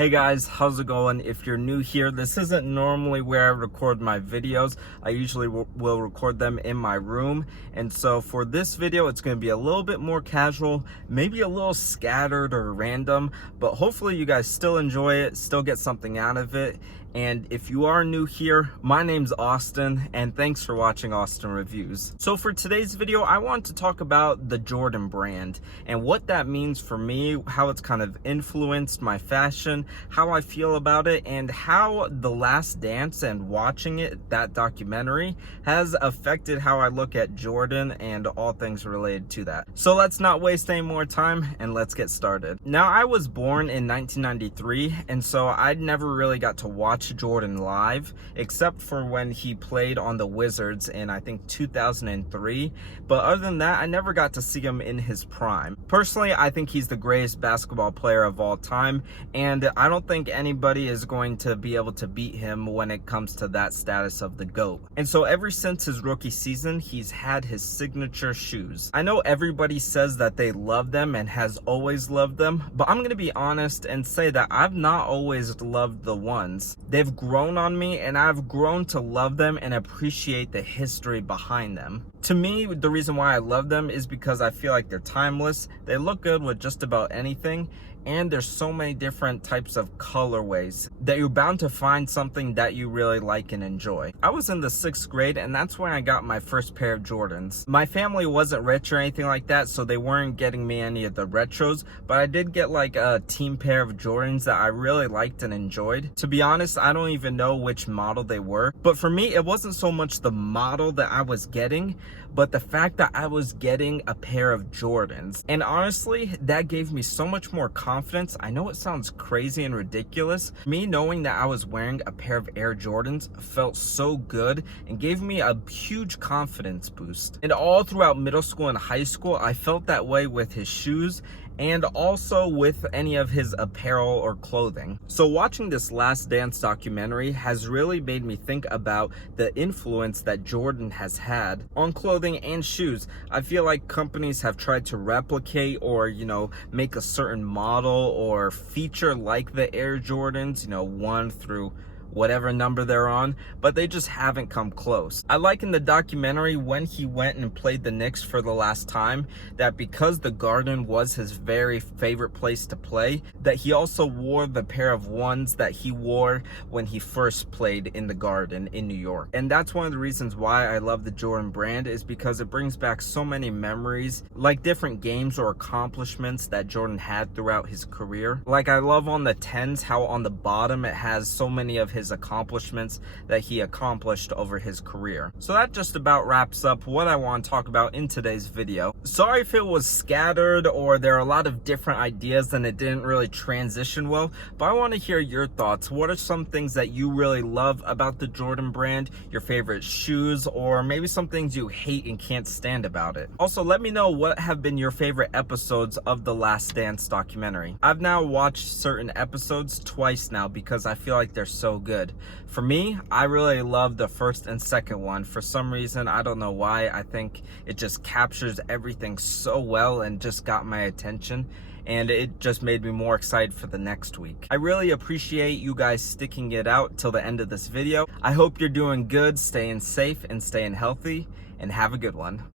Hey guys, how's it going? If you're new here, this isn't normally where I record my videos. I usually will record them in my room. And so for this video, it's going to be a little bit more casual, maybe a little scattered or random, but hopefully you guys still enjoy it, still get something out of it. And if you are new here, my name's Austin, and thanks for watching Austin Reviews. So for today's video, I want to talk about the Jordan brand and what that means for me, how it's kind of influenced my fashion, how I feel about it, and how The Last Dance and watching it, that documentary, has affected how I look at Jordan and all things related to that. So let's not waste any more time and let's get started. Now, I was born in 1993, and so I never really got to watch Jordan live, except for when he played on the Wizards in, I think, 2003. But other than that, I never got to see him in his prime. Personally, I think he's the greatest basketball player of all time, and I don't think anybody is going to be able to beat him when it comes to that status of the GOAT. And so ever since his rookie season, he's had his signature shoes. I know everybody says that they love them and has always loved them, but I'm going to be honest and say that I've not always loved the ones. They've grown on me, and I've grown to love them and appreciate the history behind them. To me, the reason why I love them is because I feel like they're timeless. They look good with just about anything, and there's so many different types of colorways that you're bound to find something that you really like and enjoy. I was in the 6th grade, and that's when I got my first pair of Jordans. My family wasn't rich or anything like that, so they weren't getting me any of the retros, but I did get like a team pair of Jordans that I really liked and enjoyed. To be honest, I don't even know which model they were, but for me, it wasn't so much the model that I was getting, but the fact that I was getting a pair of Jordans. And honestly, that gave me so much more confidence. I know it sounds crazy and ridiculous. Me knowing that I was wearing a pair of Air Jordans felt so good and gave me a huge confidence boost. And all throughout middle school and high school, I felt that way with his shoes and also with any of his apparel or clothing. So watching this Last Dance documentary has really made me think about the influence that Jordan has had on clothing and shoes. I feel like companies have tried to replicate or, make a certain model or feature like the Air Jordans, 1 through whatever number they're on, but they just haven't come close. I like in the documentary when he went and played the Knicks for the last time, that because the Garden was his very favorite place to play, that he also wore the pair of ones that he wore when he first played in the Garden in New York. And that's one of the reasons why I love the Jordan brand, is because it brings back so many memories, like different games or accomplishments that Jordan had throughout his career. Like I love on the 10s how on the bottom it has so many of his accomplishments that he accomplished over his career. So that just about wraps up what I want to talk about in today's video. Sorry if it was scattered or there are a lot of different ideas and it didn't really transition well, but I want to hear your thoughts. What are some things that you really love about the Jordan brand, your favorite shoes, or maybe some things you hate and can't stand about it? Also, let me know what have been your favorite episodes of the Last Dance documentary. I've now watched certain episodes twice now because I feel like they're so good. For me, I really love the first and second one. For some reason, I don't know why, I think it just captures everything so well and just got my attention, and it just made me more excited for the next week. I really appreciate you guys sticking it out till the end of this video. I hope you're doing good, staying safe and staying healthy, and have a good one.